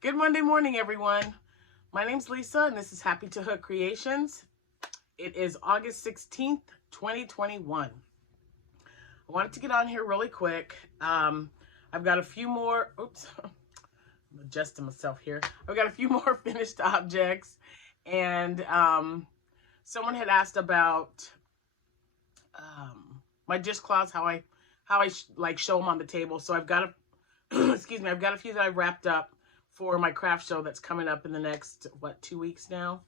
Good Monday morning, everyone. My name's Lisa, and this is Happytohook Creations. It is August 16th, 2021. I wanted to get on here really quick. I've got a few more, oops, I'm adjusting myself here. I've got a few more finished objects, and someone had asked about my dishcloths, how I like show them on the table. So I've got a, excuse me, I've got a few that I've wrapped up for my craft show that's coming up in the next, 2 weeks now?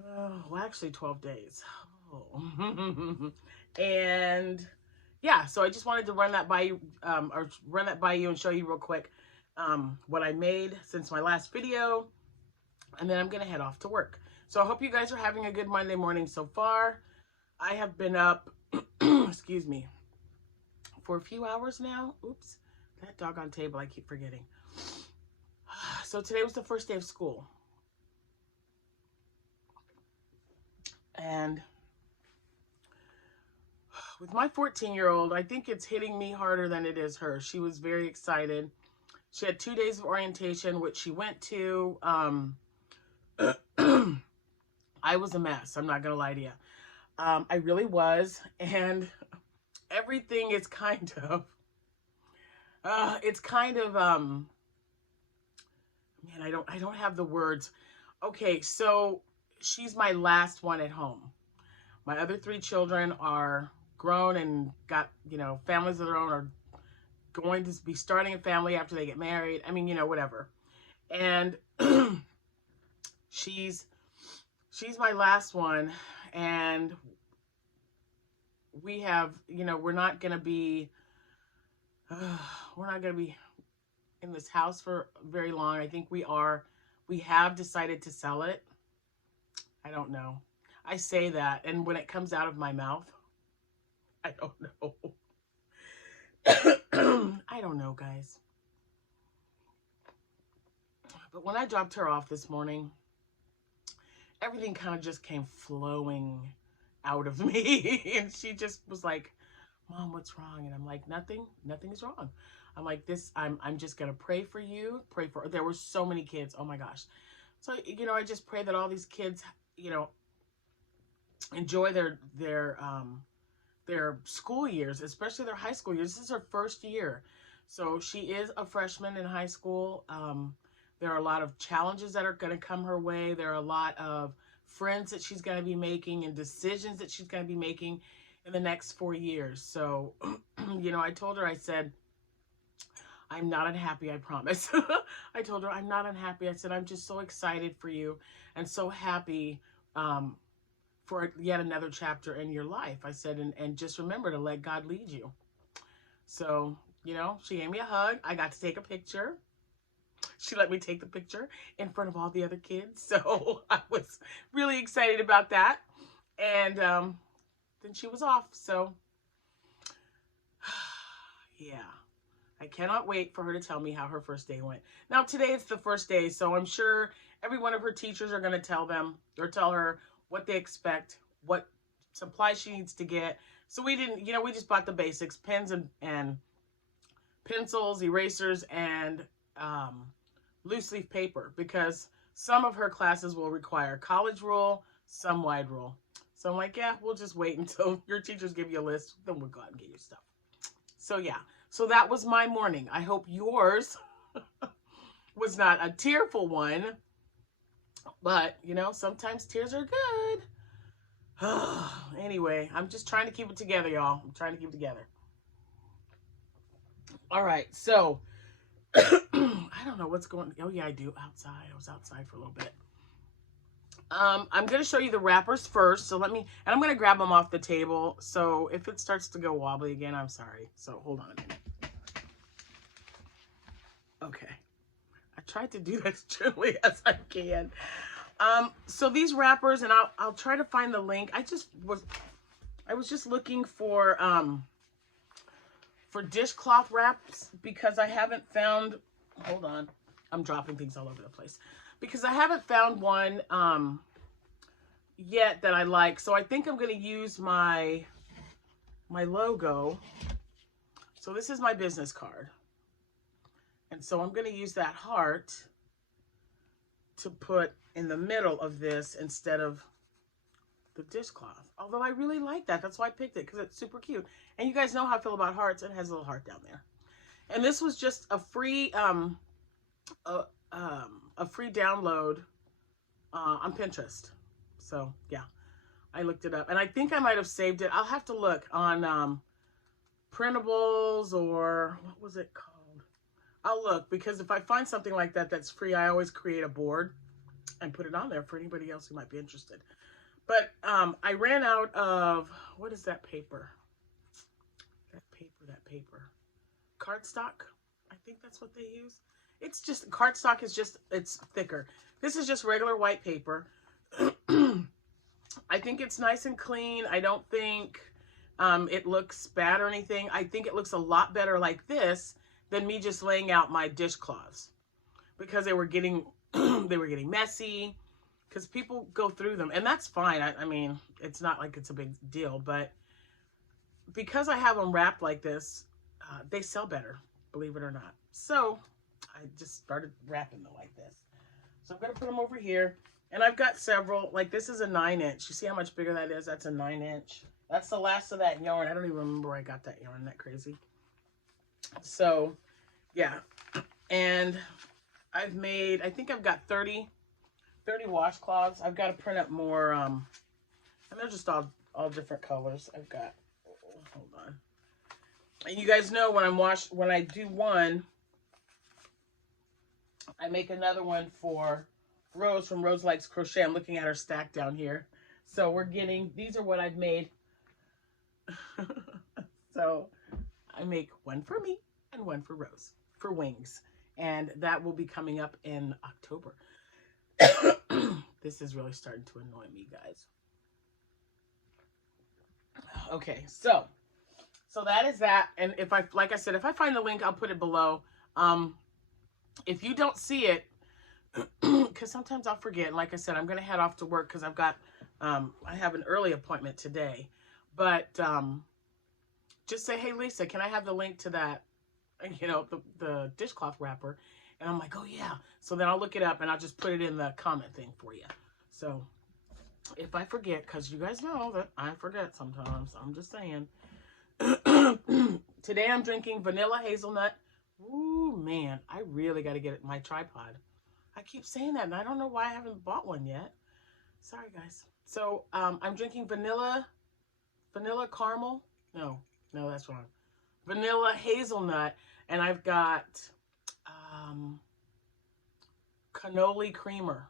Oh, well, actually 12 days. Oh. And yeah, so I just wanted to run that by you, and show you real quick what I made since my last video, and then I'm gonna head off to work. So I hope you guys are having a good Monday morning so far. I have been up, excuse me, for a few hours now. Oops, that doggone table, I keep forgetting. So today was the first day of school. And with my 14-year-old, I think it's hitting me harder than it is her. She was very excited. She had 2 days of orientation, which she went to. I was a mess. I'm not going to lie to you. I really was. And everything is kind of, man, I don't have the words. Okay, so she's my last one at home. My other 3 children are grown and got, families of their own, are going to be starting a family after they get married. I mean, whatever. And she's my last one, and we have, we're not going to be in this house for very long. I think we have decided to sell it. I don't know. I say that, and when it comes out of my mouth, I don't know. I don't know, guys. But when I dropped her off this morning, everything kind of just came flowing out of me. And she just was like, Mom, what's wrong? And I'm like, nothing is wrong. I'm like, I'm just going to pray for you. There were so many kids. Oh my gosh. So, I just pray that all these kids, enjoy their school years, especially their high school years. This is her first year. So she is a freshman in high school. There are a lot of challenges that are going to come her way. There are a lot of friends that she's going to be making and decisions that she's going to be making in the next 4 years. So, I told her, I said, I'm not unhappy, I promise. I told her, I'm not unhappy. I said, I'm just so excited for you and so happy for yet another chapter in your life. I said, and just remember to let God lead you. So, she gave me a hug. I got to take a picture. She let me take the picture in front of all the other kids. So I was really excited about that. And then she was off. So yeah, I cannot wait for her to tell me how her first day went. Now today it's the first day, so I'm sure every one of her teachers are going to tell her what they expect, what supplies she needs to get. So we didn't, we just bought the basics: pens and pencils, erasers, and loose leaf paper, because some of her classes will require college rule, some wide rule. So I'm like, yeah, we'll just wait until your teachers give you a list, then we'll go out and get your stuff. So yeah, so that was my morning. I hope yours was not a tearful one, but sometimes tears are good. Anyway, I'm just trying to keep it together, y'all. I'm trying to keep it together. All right, so I don't know what's going on. Oh yeah, I do. Outside. I was outside for a little bit. I'm going to show you the wrappers first. So and I'm going to grab them off the table. So if it starts to go wobbly again, I'm sorry. So hold on a minute. Okay. I tried to do that as gently as I can. So these wrappers, and I'll try to find the link. I was just looking for dishcloth wraps, because I haven't found, hold on, I'm dropping things all over the place, because I haven't found one yet that I like. So I think I'm going to use my logo. So this is my business card. And so I'm going to use that heart to put in the middle of this instead of the dishcloth. Although I really like that. That's why I picked it, because it's super cute. And you guys know how I feel about hearts. It has a little heart down there. And this was just a free free download on Pinterest. So yeah, I looked it up, and I think I might have saved it. I'll have to look on printables, or what was it called? I'll look, because if I find something like that that's free, I always create a board and put it on there for anybody else who might be interested. But I ran out of, what is that paper? That paper. Cardstock? I think that's what they use. It's just, cardstock is just, it's thicker. This is just regular white paper. I think it's nice and clean. I don't think it looks bad or anything. I think it looks a lot better like this than me just laying out my dishcloths, because they were getting they were getting messy, because people go through them, and that's fine. I mean, it's not like it's a big deal, but because I have them wrapped like this, they sell better, believe it or not. So I just started wrapping them like this. So I'm going to put them over here, and I've got several. Like, this is a 9-inch. You see how much bigger that is? That's a 9-inch. That's the last of that yarn. I don't even remember where I got that yarn. Isn't that crazy? So yeah, and I've made, I think I've got 30 washcloths. I've got to print up more, and they're just all different colors. I've got, hold on. And you guys know when I do one, I make another one for Rose from Rose Likes Crochet. I'm looking at her stack down here. So we're getting, these are what I've made. So I make one for me and one for Rose for wings. And that will be coming up in October. This is really starting to annoy me, guys. Okay, so that is that. And if I, like I said, if I find the link, I'll put it below. If you don't see it, because sometimes I'll forget. And like I said, I'm going to head off to work because I've got, I have an early appointment today. But just say, hey, Lisa, can I have the link to that, you know, the dishcloth wrapper? And I'm like, oh, yeah. So then I'll look it up and I'll just put it in the comment thing for you. So if I forget, because you guys know that I forget sometimes, I'm just saying. Today I'm drinking vanilla hazelnut. Ooh, man, I really got to get my tripod. I keep saying that, and I don't know why I haven't bought one yet. Sorry, guys. So I'm drinking vanilla caramel. No, that's wrong. Vanilla hazelnut, and I've got cannoli creamer.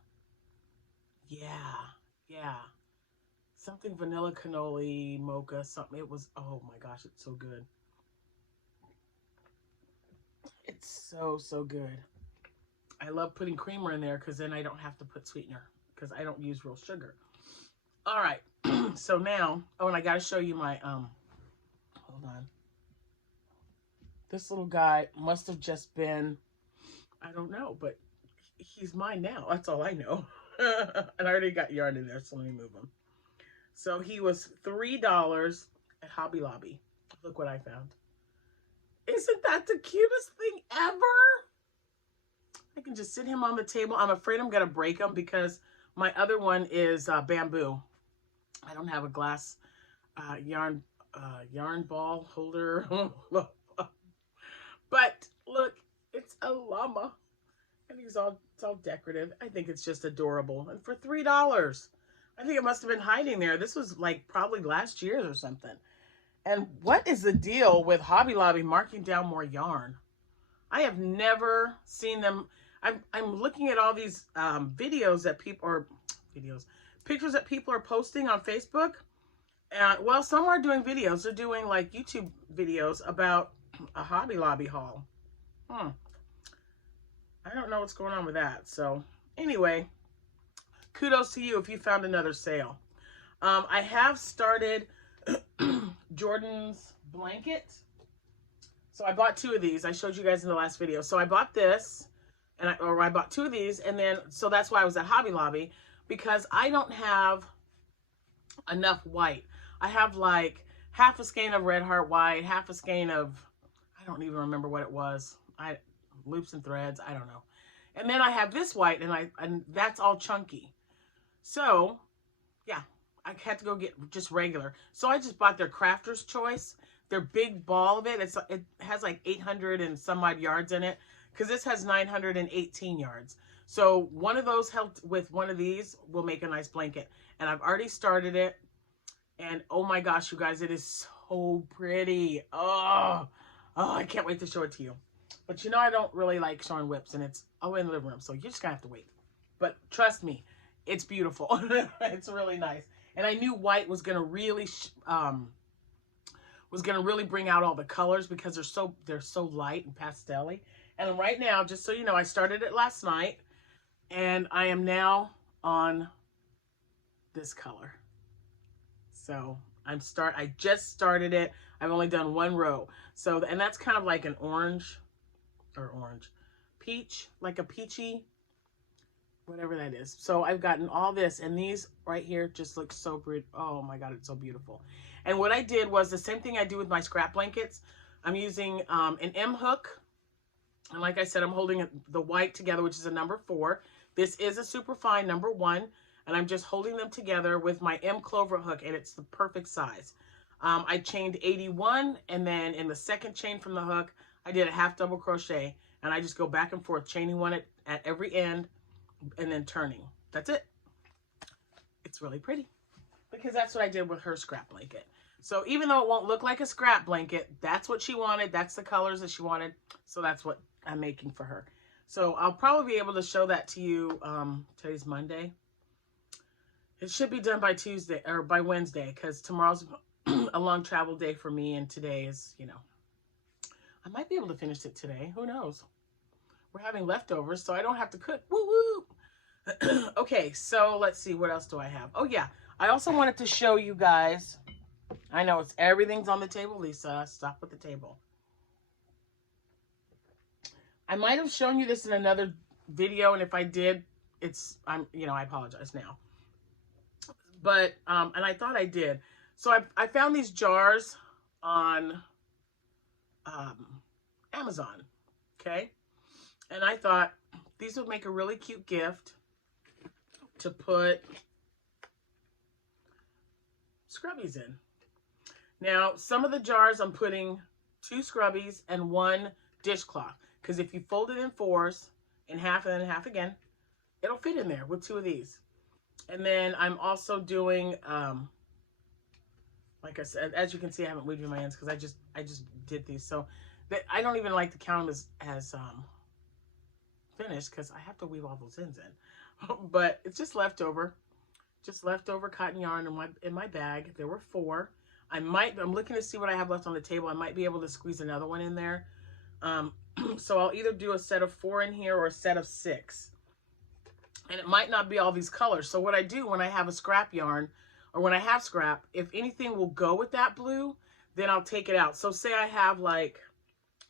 Yeah. Something vanilla cannoli, mocha, something. It was, oh my gosh, it's so good. It's so good. I love putting creamer in there because then I don't have to put sweetener because I don't use real sugar. All right. So now, oh, and I got to show you my, hold on. This little guy must have just been, I don't know, but he's mine now. That's all I know. And I already got yarn in there, so let me move him. So he was $3 at Hobby Lobby. Look what I found. Isn't that the cutest thing ever? I can just sit him on the table. I'm afraid I'm going to break him because my other one is bamboo. I don't have a glass yarn ball holder. But look, it's a llama. And it's all decorative. I think it's just adorable. And for $3, I think it must have been hiding there. This was like probably last year or something. And what is the deal with Hobby Lobby marking down more yarn? I have never seen them. I'm looking at all these videos that people are, pictures that people are posting on Facebook. Well, some are doing videos. They're doing like YouTube videos about a Hobby Lobby haul. I don't know what's going on with that. So anyway, kudos to you if you found another sale. I have started Jordan's blanket. So I bought 2 of these. I showed you guys in the last video. So I bought this, and I bought 2 of these, and then, so that's why I was at Hobby Lobby, because I don't have enough white. I have like half a skein of Red Heart white, half a skein of, I don't even remember what it was. loops and threads. I don't know. And then I have this white, and that's all chunky. So, yeah, I had to go get just regular. So I just bought their Crafter's Choice. Their big ball of it. It has like 800 and some odd yards in it, because this has 918 yards. So one of those helped with one of these will make a nice blanket. And I've already started it. And oh my gosh, you guys, it is so pretty. Oh, I can't wait to show it to you. But you know I don't really like showing whips, and it's all in the living room, so you're just gonna have to wait. But trust me, it's beautiful. It's really nice. And I knew white was gonna really bring out all the colors, because they're so light and pastel-y. And right now, just so you know, I started it last night, and I am now on this color. So I just started it. I've only done one row. So, and that's kind of like an peach, like a peachy, whatever that is. So I've gotten all this, and these right here just look so pretty. Oh my God, it's so beautiful. And what I did was the same thing I do with my scrap blankets. I'm using an M hook. And like I said, I'm holding the white together, which is a number 4. This is a super fine number 1. And I'm just holding them together with my M clover hook, and it's the perfect size. I chained 81, and then in the second chain from the hook, I did a half double crochet, and I just go back and forth, chaining one at every end, and then turning. That's it. It's really pretty, because that's what I did with her scrap blanket. So even though it won't look like a scrap blanket, that's what she wanted. That's the colors that she wanted. So that's what I'm making for her. So I'll probably be able to show that to you. Today's Monday. It should be done by Tuesday or by Wednesday, because tomorrow's a long travel day for me, and today is, you know, I might be able to finish it today. Who knows? We're having leftovers, so I don't have to cook. Woo woo. Okay, so let's see. What else do I have? Oh yeah, I also wanted to show you guys. I know everything's on the table, Lisa. Stop with the table. I might have shown you this in another video, and if I did, I apologize now. But, and I thought I did. So I found these jars on Amazon, okay? And I thought these would make a really cute gift to put Scrubbies in. Now, some of the jars I'm putting 2 Scrubbies and 1 dishcloth, because if you fold it in 4s, in half and then half again, it'll fit in there with 2 of these. And then I'm also doing, like I said, as you can see, I haven't weaved in my hands because I just did these. So I don't even like to count them as finished, because I have to weave all those ends in. But it's just leftover cotton yarn in my bag. There were 4. I'm looking to see what I have left on the table. I might be able to squeeze another one in there. So I'll either do a set of 4 in here or a set of 6. And it might not be all these colors. So what I do when I have a scrap yarn, or when I have scrap, if anything will go with that blue, then I'll take it out. So say I have like,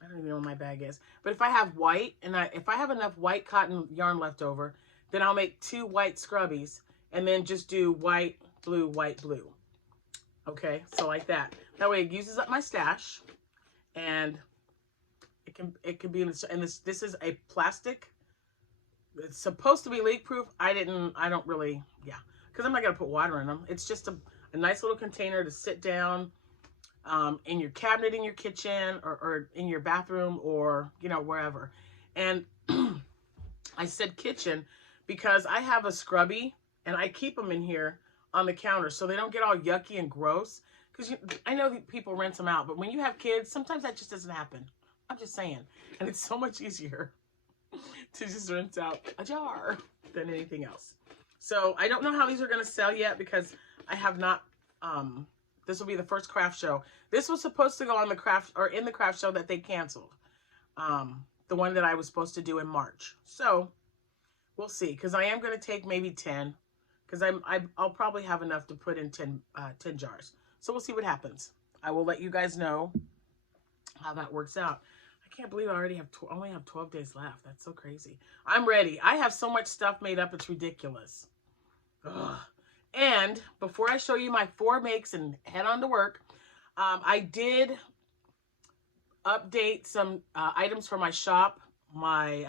I don't even know what my bag is, but if I have white, and if I have enough white cotton yarn left over, then I'll make 2 white Scrubbies, and then just do white, blue, white, blue. Okay, so like that. That way it uses up my stash, and it can be in this, and this is a plastic. It's supposed to be leak proof. I don't really, yeah, because I'm not gonna put water in them. It's just a nice little container to sit down in your cabinet in your kitchen, or in your bathroom, or wherever. And I said kitchen because I have a Scrubby, and I keep them in here on the counter so they don't get all yucky and gross. Because I know that people rinse them out, but when you have kids, sometimes that just doesn't happen. I'm just saying. And it's so much easier to just rinse out a jar than anything else. So I don't know how these are going to sell yet, because I have not, this will be the first craft show. This was supposed to go on the craft, or in the craft show that they canceled. The one that I was supposed to do in March. So we'll see, because I am going to take maybe 10, because I'll probably have enough to put in 10 jars. So we'll see what happens. I will let you guys know how that works out. I can't believe I already only have 12 days left. That's so crazy. I'm ready. I have so much stuff made up. It's ridiculous. Ugh. And before I show you my 4 makes and head on to work, I did update some items for my shop. my,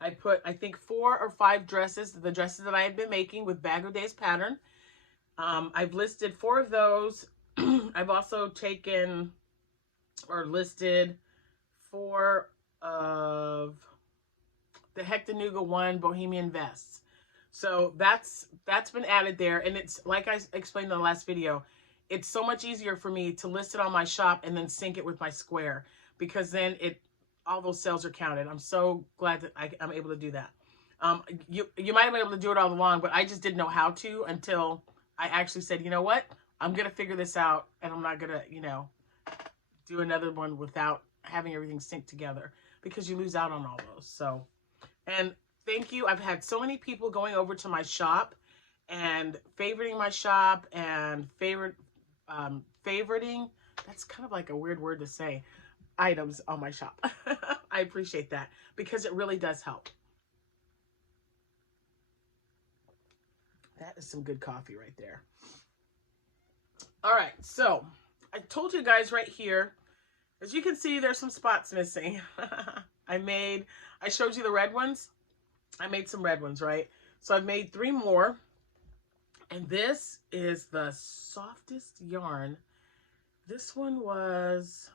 I put, I think 4 or 5 dresses, the dresses that I had been making with Bag O' Days pattern. I've listed 4 of those. I've also taken or listed 4 of the Hectanuga 1 Bohemian vests. So that's been added there. And it's like I explained in the last video, it's so much easier for me to list it on my shop and then sync it with my square, because then all those sales are counted. I'm so glad that I'm able to do that. You might have been able to do it all along, but I just didn't know how to until I actually said, you know what? I'm going to figure this out, and I'm not going to, you know, do another one without having everything synced together, because you lose out on all those. So, and thank you. I've had so many people going over to my shop and favoriting my shop and favoriting. That's kind of like a weird word to say. Items on my shop. I appreciate that, because it really does help. That is some good coffee right there. All right, so I told you guys right here, as you can see, there's some spots missing. I showed you the red ones. I made some red ones, right? So I've made 3 more. And this is the softest yarn. This one was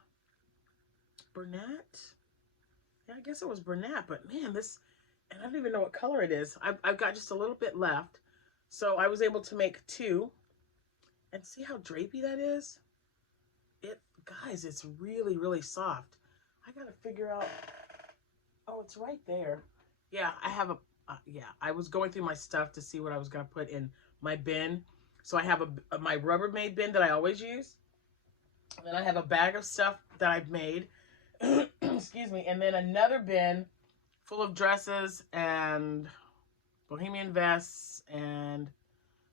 Bernat. Yeah, I guess it was Bernat, but man, and I don't even know what color it is. I've got just a little bit left. So I was able to make 2. And see how drapey that is? Guys, it's really, really soft. I gotta figure out, oh, it's right there. Yeah, I have I was going through my stuff to see what I was gonna put in my bin. So I have my Rubbermaid bin that I always use. And then I have a bag of stuff that I've made. Excuse me. And then another bin full of dresses and Bohemian vests and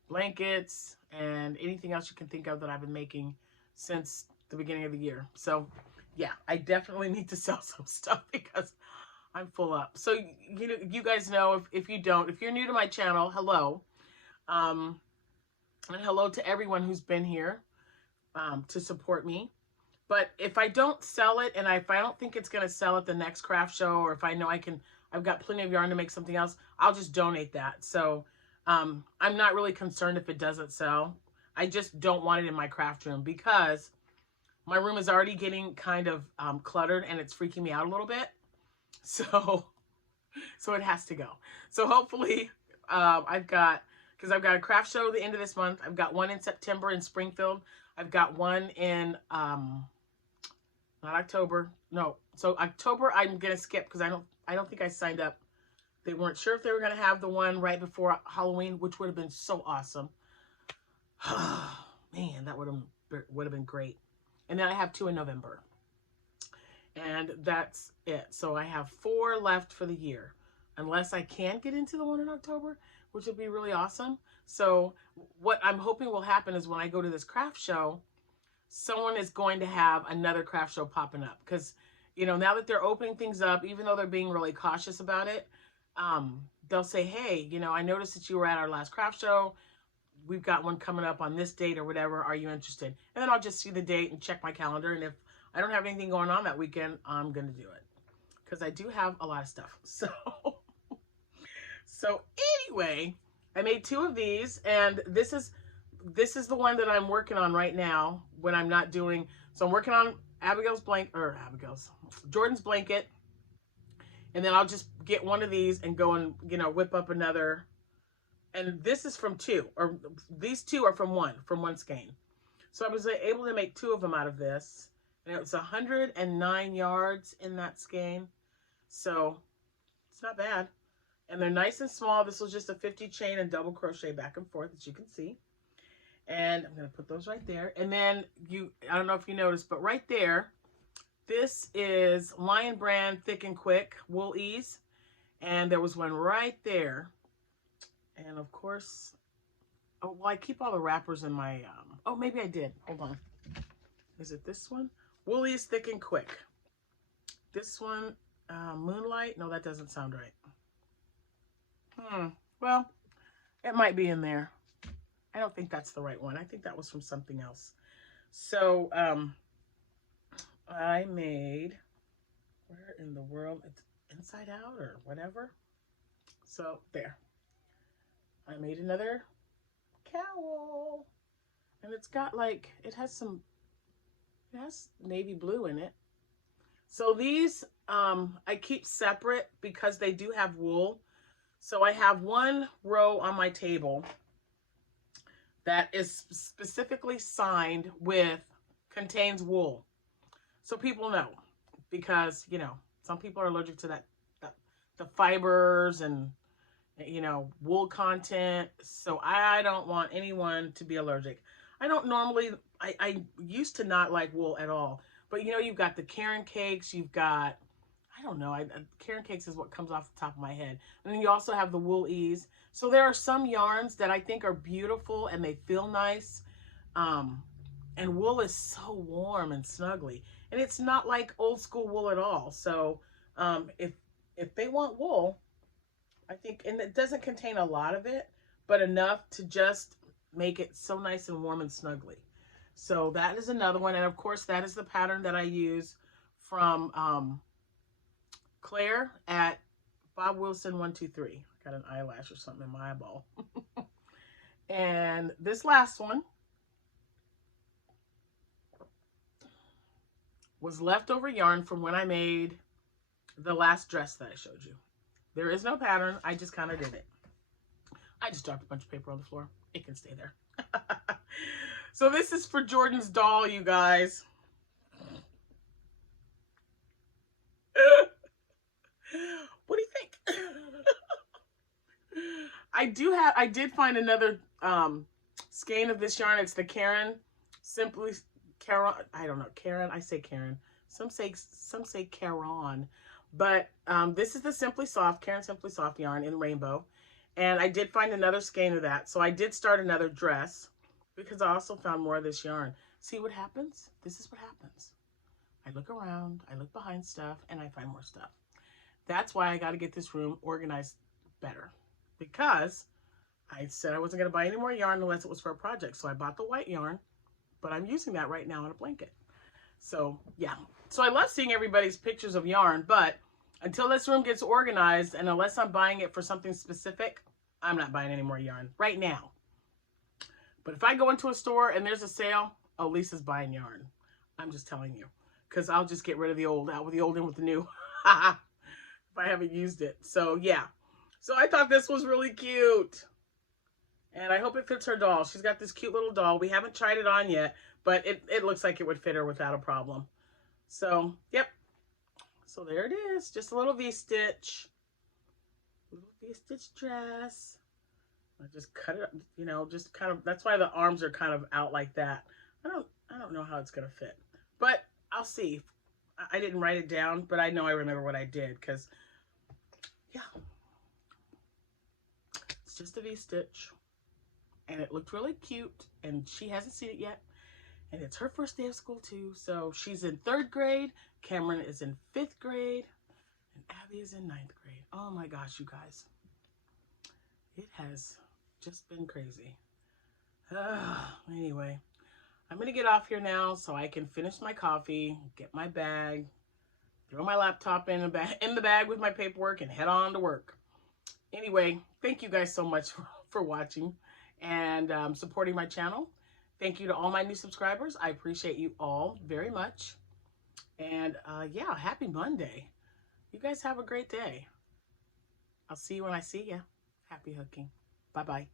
blankets and anything else you can think of that I've been making since the beginning of the year. So yeah, I definitely need to sell some stuff because I'm full up. So you guys know, if you're new to my channel, hello. And hello to everyone who's been here to support me. But if I don't sell it, and if I don't think it's going to sell at the next craft show, or if I know I've got plenty of yarn to make something else, I'll just donate that. So I'm not really concerned if it doesn't sell. I just don't want it in my craft room, because my room is already getting kind of cluttered, and it's freaking me out a little bit. So it has to go. So hopefully I've got a craft show at the end of this month. I've got one in September in Springfield. I've got one in, not October. No. So October I'm going to skip, because I don't think I signed up. They weren't sure if they were going to have the one right before Halloween, which would have been so awesome. Man, that would have been great. And then I have 2 in November. And that's it. So I have 4 left for the year, unless I can get into the one in October, which would be really awesome. So what I'm hoping will happen is when I go to this craft show, someone is going to have another craft show popping up, because, you know, now that they're opening things up, even though they're being really cautious about it, they'll say, hey, you know, I noticed that you were at our last craft show. We've got one coming up on this date or whatever. Are you interested? And then I'll just see the date and check my calendar. And if I don't have anything going on that weekend, I'm going to do it, because I do have a lot of stuff. So anyway, I made 2 of these, and this is the one that I'm working on right now when I'm not doing. So I'm working on Jordan's blanket, and then I'll just get one of these and go and, you know, whip up another. And this is from 2, or these 2 are from one skein. So I was able to make 2 of them out of this, and it was 109 yards in that skein. So it's not bad. And they're nice and small. This was just a 50 chain and double crochet back and forth, as you can see. And I'm going to put those right there. And then I don't know if you noticed, but right there, this is Lion Brand Thick and Quick Wool Ease. And there was one right there. And of course, oh, well, I keep all the wrappers in my, oh, maybe I did. Hold on. Is it this one? Wool Ease Thick and Quick. This one, Moonlight. No, that doesn't sound right. Well, it might be in there. I don't think that's the right one. I think that was from something else. So, I made, where in the world? inside out or whatever. So there, I made another cowl, and it's got like, it has navy blue in it. So these I keep separate because they do have wool. So I have one row on my table that is specifically signed with contains wool. So people know, because, you know, some people are allergic to the fibers and, you know, wool content. So I don't want anyone to be allergic. I don't normally, I used to not like wool at all. But, you know, you've got the Karen cakes, you've got, I don't know, Karen cakes is what comes off the top of my head. And then you also have the wool ease. So there are some yarns that I think are beautiful and they feel nice. And wool is so warm and snuggly. And it's not like old school wool at all. So if they want wool, I think, and it doesn't contain a lot of it, but enough to just make it so nice and warm and snuggly. So that is another one. And of course, that is the pattern that I use from Claire at Bob Wilson 123. I got an eyelash or something in my eyeball. And this last one was leftover yarn from when I made the last dress that I showed you. There is no pattern. I just kind of did it. I just dropped a bunch of paper on the floor. It can stay there. So this is for Jordan's doll, you guys. What do you think? I did find another skein of this yarn. It's the Karen I don't know, Karen, I say Karen. Some say Caron. But this is the Simply Soft, Karen Simply Soft yarn in rainbow. And I did find another skein of that. So I did start another dress because I also found more of this yarn. See what happens? This is what happens. I look around, I look behind stuff, and I find more stuff. That's why I got to get this room organized better, because I said I wasn't going to buy any more yarn unless it was for a project. So I bought the white yarn, but I'm using that right now on a blanket. So yeah. So I love seeing everybody's pictures of yarn, but until this room gets organized and unless I'm buying it for something specific, I'm not buying any more yarn right now. But if I go into a store and there's a sale, oh, Lisa's buying yarn. I'm just telling you, because I'll just get rid of the old, out with the old in with the new. If I haven't used it. So yeah. So I thought this was really cute. And I hope it fits her doll. She's got this cute little doll. We haven't tried it on yet, but it looks like it would fit her without a problem. So, yep. So there it is. Just a little V-stitch. Little V-stitch dress. I just cut it up, you know, just kind of, that's why the arms are kind of out like that. I don't know how it's going to fit, but I'll see. I didn't write it down, but I know I remember what I did, because yeah, it's just a V-stitch and it looked really cute, and she hasn't seen it yet, and it's her first day of school too. So she's in 3rd grade, Cameron is in 5th grade, and Abby is in 9th grade. Oh my gosh, you guys, it has just been crazy. Anyway, I'm gonna get off here now so I can finish my coffee, get my bag, throw my laptop in the bag with my paperwork, and head on to work. Anyway, thank you guys so much for watching and supporting my channel. Thank you to all my new subscribers. I appreciate you all very much. And yeah, happy Monday. You guys have a great day. I'll see you when I see you. Happy hooking. Bye-bye.